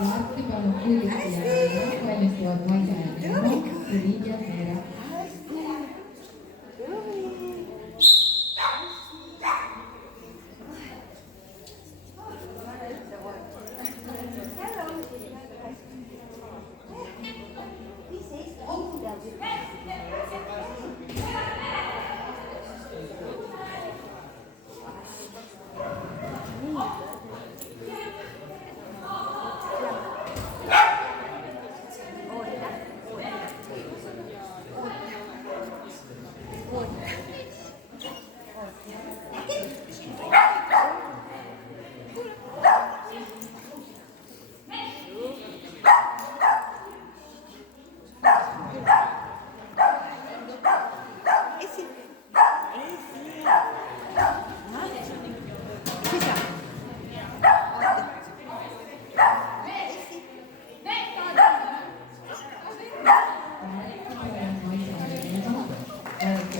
L'arti parla più di piano, poi le sue ormai erano grigie, nera.